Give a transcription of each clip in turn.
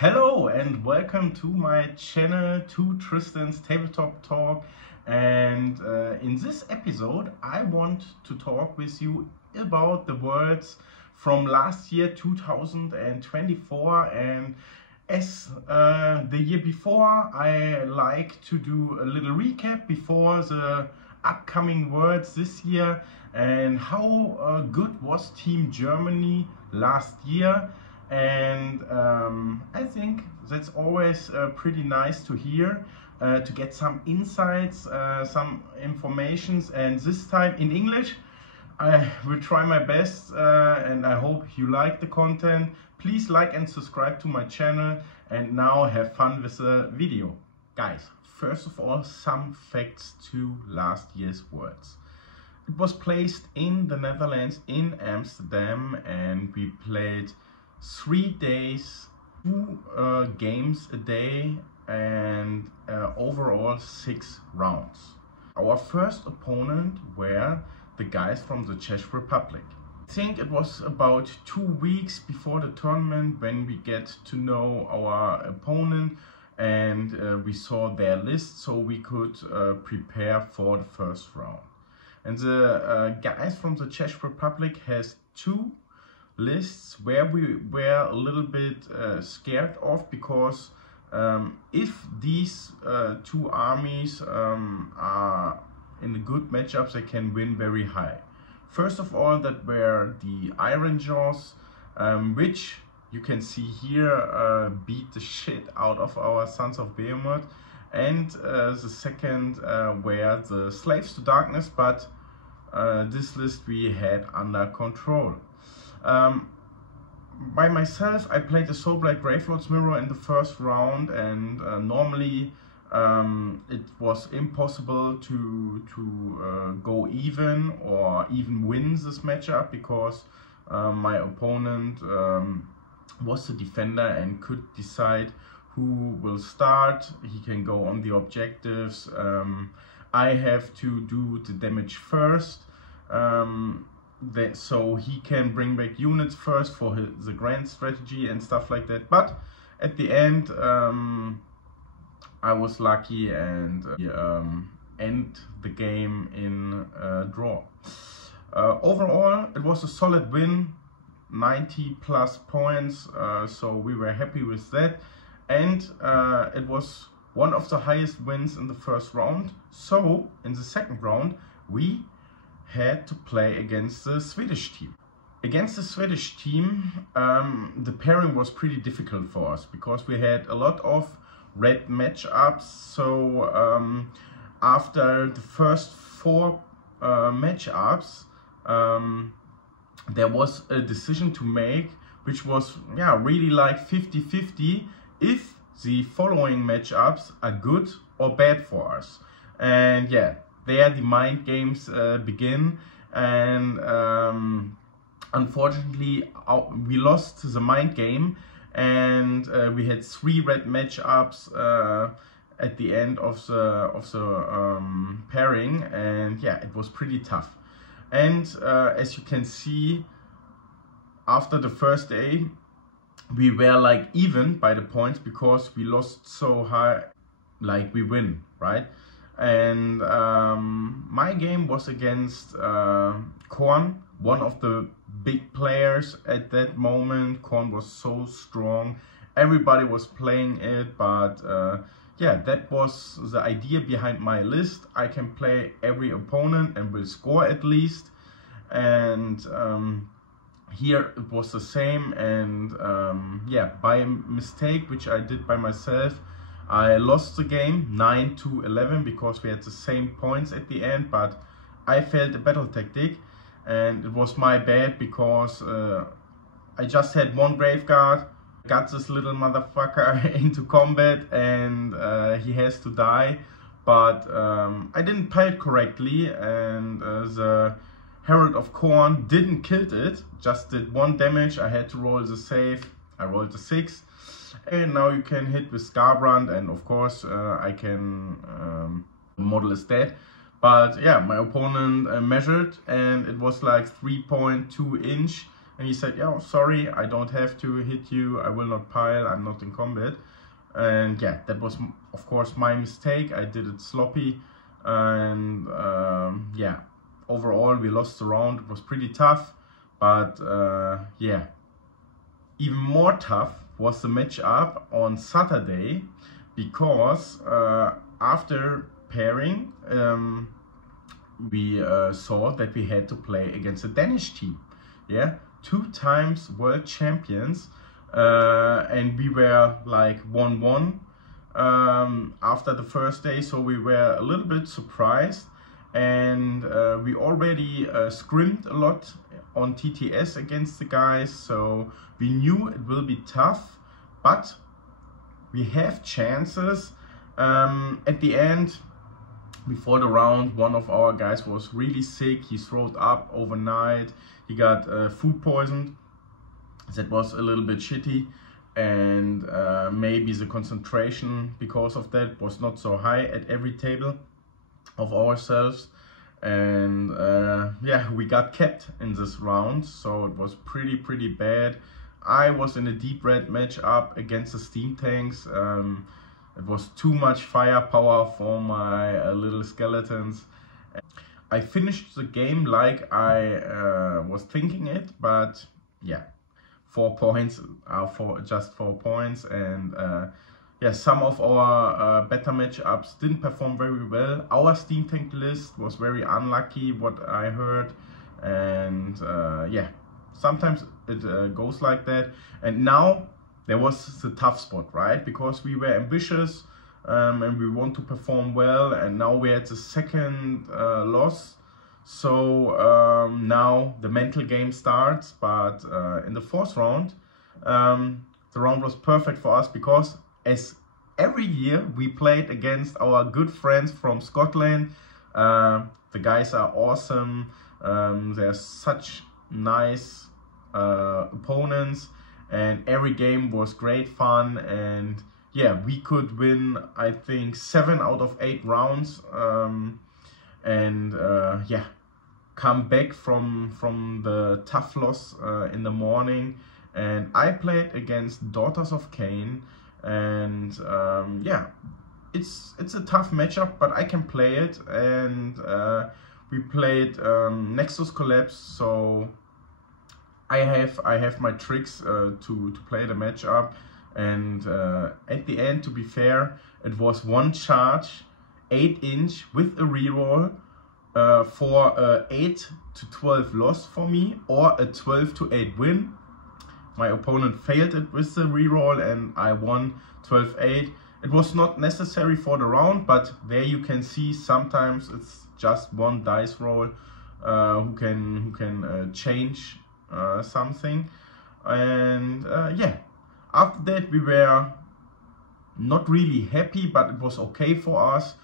Hello and welcome to my channel, to Tristan's Tabletop Talk, and in this episode I want to talk with you about the worlds from last year 2024, and as the year before I like to do a little recap before the upcoming worlds this year and how good was Team Germany last year. And I think that's always pretty nice to hear, to get some insights, some informations, and this time in English. I will try my best and I hope you like the content. Please like and subscribe to my channel, and now have fun with the video. Guys, first of all, some facts to last year's Worlds. It was placed in the Netherlands, in Amsterdam, and we played 3 days, 2 games a day, and overall 6 rounds. Our first opponent were the guys from the Czech Republic. I think it was about 2 weeks before the tournament when we get to know our opponent, and we saw their list so we could prepare for the first round. And the guys from the Czech Republic has 2 lists where we were a little bit scared of, because if these 2 armies are in the good matchups, they can win very high. First of all, that were the Iron Jaws, which you can see here beat the shit out of our Sons of Behemoth, and the second were the Slaves to Darkness, but this list we had under control. By myself, I played the Soul Black Gravelord's Mirror in the first round, and normally it was impossible to go even or even win this matchup, because my opponent was the defender and could decide who will start. He can go on the objectives. I have to do the damage first. So he can bring back units first for the grand strategy and stuff like that. But at the end, I was lucky and end the game in a draw. Overall, it was a solid win, 90+ points, so we were happy with that. And it was one of the highest wins in the first round. So in the second round, we had to play against the Swedish team. Against the Swedish team, the pairing was pretty difficult for us, because we had a lot of red matchups. So after the first 4 matchups, there was a decision to make, which was really like 50-50 if the following matchups are good or bad for us. And there the mind games begin, and unfortunately we lost the mind game, and we had 3 red matchups at the end of the pairing, and it was pretty tough. And as you can see, after the first day we were like even by the points, because we lost so high, like we win, right? And my game was against Korn, one of the big players at that moment. Korn was so strong, everybody was playing it, but that was the idea behind my list. I can play every opponent and will score at least, and here it was the same. And by a mistake which I did by myself, I lost the game 9-11, because we had the same points at the end, but I failed a battle tactic, and it was my bad, because I just had 1 Graveguard, got this little motherfucker into combat, and he has to die. But I didn't play it correctly, and the Herald of Corn didn't kill it, just did 1 damage. I had to roll the save. I rolled a 6. And now you can hit with Scarbrand, and of course I can, the model is dead. But yeah, my opponent measured, and it was like 3.2 inch. And he said, yeah, sorry, I don't have to hit you. I will not pile, I'm not in combat. And yeah, that was of course my mistake. I did it sloppy, and yeah, overall we lost the round. It was pretty tough, but yeah, even more tough was the matchup on Saturday, because after pairing we saw that we had to play against a Danish team. Yeah, 2 times world champions. And we were like 1-1 after the first day, so we were a little bit surprised, and we already scrimmed a lot on TTS against the guys, so we knew it will be tough, but we have chances. At the end, before the round, one of our guys was really sick. He throwed up overnight. He got food poisoned. That was a little bit shitty, and maybe the concentration because of that was not so high at every table of ourselves, and yeah, we got kept in this round, so it was pretty bad. I was in a deep red matchup against the steam tanks. It was too much firepower for my little skeletons. I finished the game like I was thinking it, but yeah, 4 points are just 4 points, and yeah, some of our better matchups didn't perform very well. Our steam tank list was very unlucky, what I heard, and yeah, sometimes it goes like that. And now there was the tough spot, right? Because we were ambitious and we want to perform well, and now we're at the 2nd loss. So now the mental game starts, but in the 4th round, the round was perfect for us, because as every year we played against our good friends from Scotland. The guys are awesome. They're such nice opponents, and every game was great fun. And yeah, we could win, I think, 7 out of 8 rounds, and yeah, come back from the tough loss in the morning. And I played against Daughters of Cain, and yeah, it's a tough matchup, but I can play it. And we played Nexus Collapse, so I have my tricks to play the matchup. And at the end, to be fair, it was 1 charge, 8 inch with a reroll for a 8 to 12 loss for me, or a 12 to 8 win. My opponent failed it with the reroll, and I won 12-8. It was not necessary for the round, but there you can see sometimes it's just 1 dice roll who can change something. And yeah, after that we were not really happy, but it was okay for us.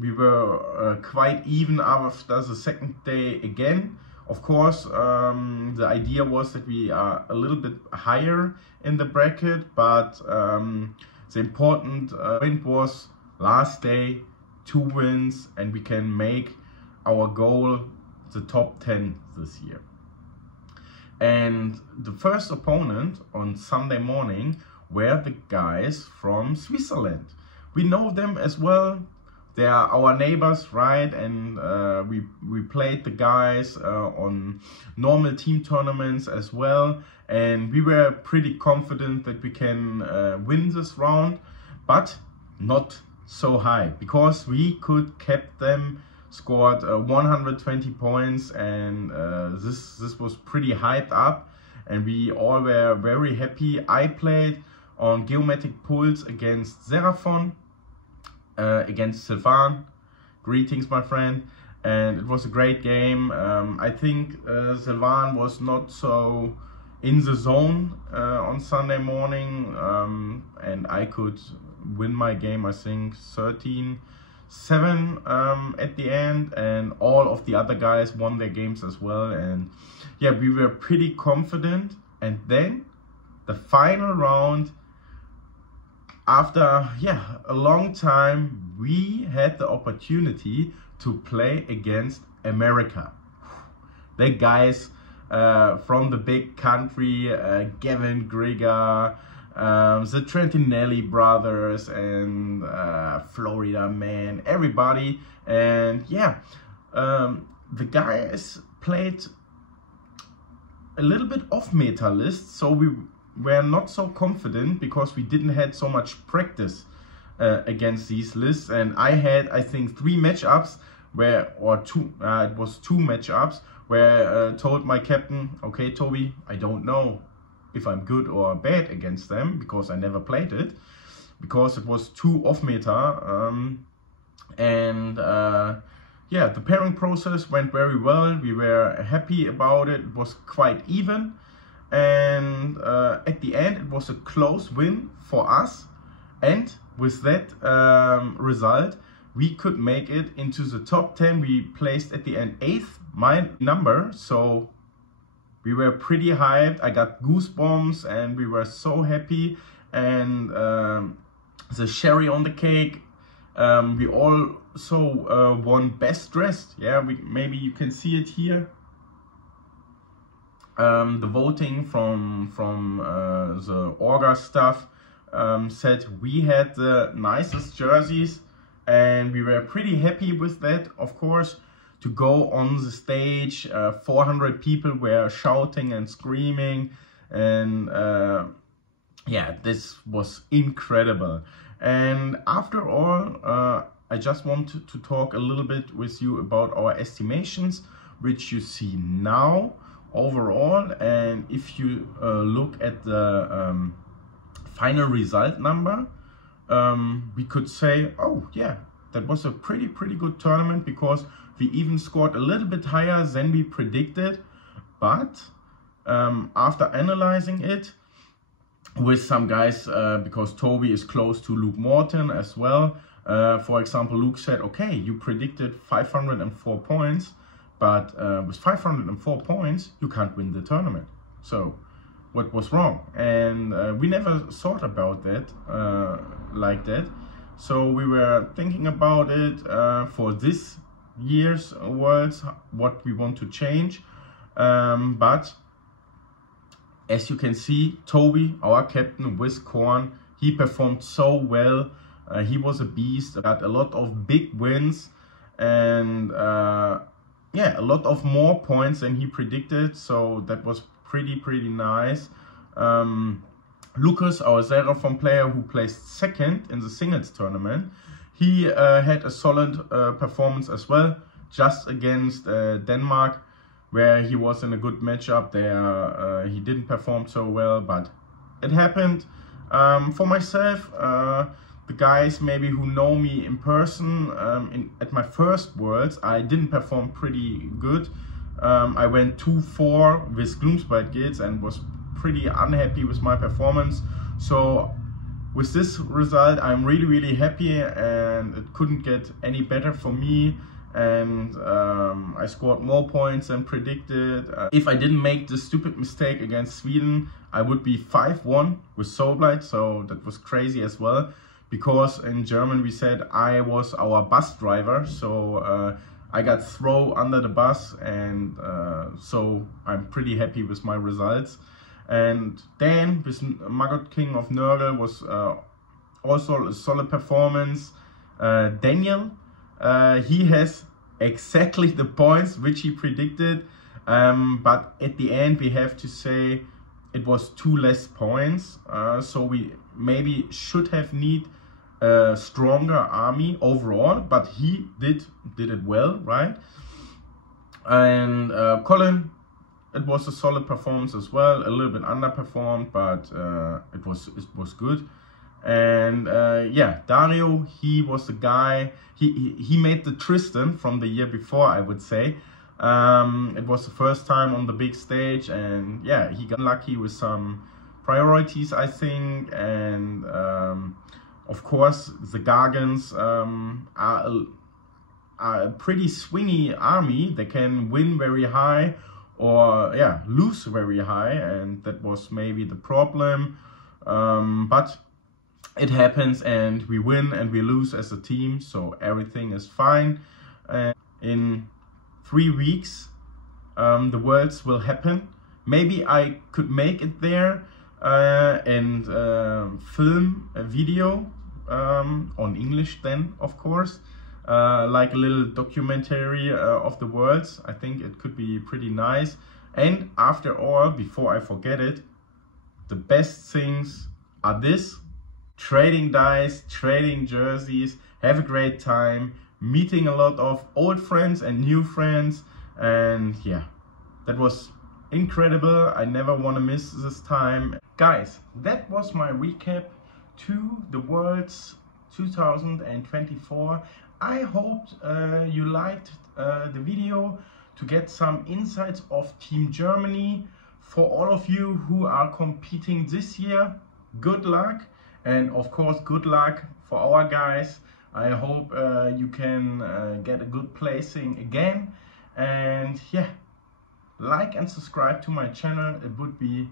We were quite even after the 2nd day again. Of course, the idea was that we are a little bit higher in the bracket, but the important point was last day, 2 wins, and we can make our goal the top 10 this year. And the first opponent on Sunday morning were the guys from Switzerland. We know them as well. They are our neighbors, right? And we played the guys on normal team tournaments as well. And we were pretty confident that we can win this round, but not so high, because we could kept them, scored 120 points, and this was pretty hyped up, and we all were very happy. I played on Geometric Pulse against Seraphon, against Sylvan. Greetings, my friend. And it was a great game. I think Sylvan was not so in the zone on Sunday morning, and I could win my game, I think 13-7 at the end, and all of the other guys won their games as well. And yeah, we were pretty confident. And then the final round, after a long time, we had the opportunity to play against America. The guys from the big country, Gavin Grigger, the Trentinelli brothers, and Florida Man, everybody. And yeah, the guys played a little bit off meta list, so we were not so confident because we didn't had so much practice against these lists. And I had, I think, 3 matchups where, or two, it was 2 matchups where I told my captain, okay, Toby, I don't know if I'm good or bad against them because I never played it, because it was too off meta. Yeah, the pairing process went very well. We were happy about it. It was quite even. And at the end, it was a close win for us. And with that result, we could make it into the top 10. We placed at the end 8th, my number. So we were pretty hyped. I got goosebumps and we were so happy. And the cherry on the cake, we also won best dressed. Yeah, maybe you can see it here. The voting from the Orga stuff said we had the nicest jerseys, and we were pretty happy with that, of course. To go on the stage, 400 people were shouting and screaming, and yeah, this was incredible. And after all, I just want to talk a little bit with you about our estimations, which you see now overall. And if you look at the final result number, we could say, oh yeah, that was a pretty good tournament, because we even scored a little bit higher than we predicted. But after analyzing it with some guys, because Toby is close to Luke Morton as well, for example, Luke said, okay, you predicted 504 points, but with 504 points, you can't win the tournament. So what was wrong? And we never thought about that like that. So we were thinking about it for this year's Worlds, what we want to change. But as you can see, Toby, our captain with Korn, he performed so well. He was a beast, got a lot of big wins, and yeah, a lot of more points than he predicted. So that was pretty nice. Lucas, our Xeraphon player who placed second in the singles tournament, he had a solid performance as well, just against Denmark, where he was in a good matchup there. He didn't perform so well, but it happened. For myself, the guys maybe who know me in person, at my first Worlds, I didn't perform pretty good. I went 2-4 with Gloomspite Guilds and was pretty unhappy with my performance. So with this result, I'm really happy, and it couldn't get any better for me. And I scored more points than predicted. If I didn't make the stupid mistake against Sweden, I would be 5-1 with Soulblight, so that was crazy as well. Because in German we said I was our bus driver, so I got thrown under the bus, and so I'm pretty happy with my results. And Dan with Maggot King of Nurgle was also a solid performance. Daniel, he has exactly the points which he predicted, but at the end we have to say it was 2 less points, so we maybe should have need a stronger army overall, but he did it well, right? And Colin, it was a solid performance as well, a little bit underperformed, but it was good. And yeah, Dario, he was the guy, he made the Tristan from the year before, I would say. It was the first time on the big stage, and yeah, he got lucky with some priorities, I think. And of course, the Gargans are a pretty swingy army. They can win very high or yeah, lose very high, and that was maybe the problem. But it happens, and we win and we lose as a team, so everything is fine. And in 3 weeks, the Worlds will happen. Maybe I could make it there and film a video on English then, of course, like a little documentary of the Worlds. I think it could be pretty nice. And after all, before I forget it, the best things are this: trading dice, trading jerseys, have a great time, meeting a lot of old friends and new friends, and yeah, that was incredible. I never want to miss this time. Guys, that was my recap to the Worlds 2024. I hope you liked the video to get some insights of Team Germany. For all of you who are competing this year, good luck. And of course, good luck for our guys. I hope you can get a good placing again. And yeah, like and subscribe to my channel. It would be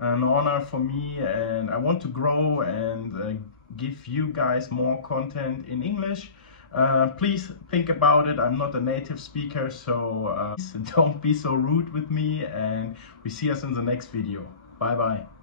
an honor for me, and I want to grow and give you guys more content in English. Please think about it. I'm not a native speaker, so don't be so rude with me, and we see us in the next video. Bye bye.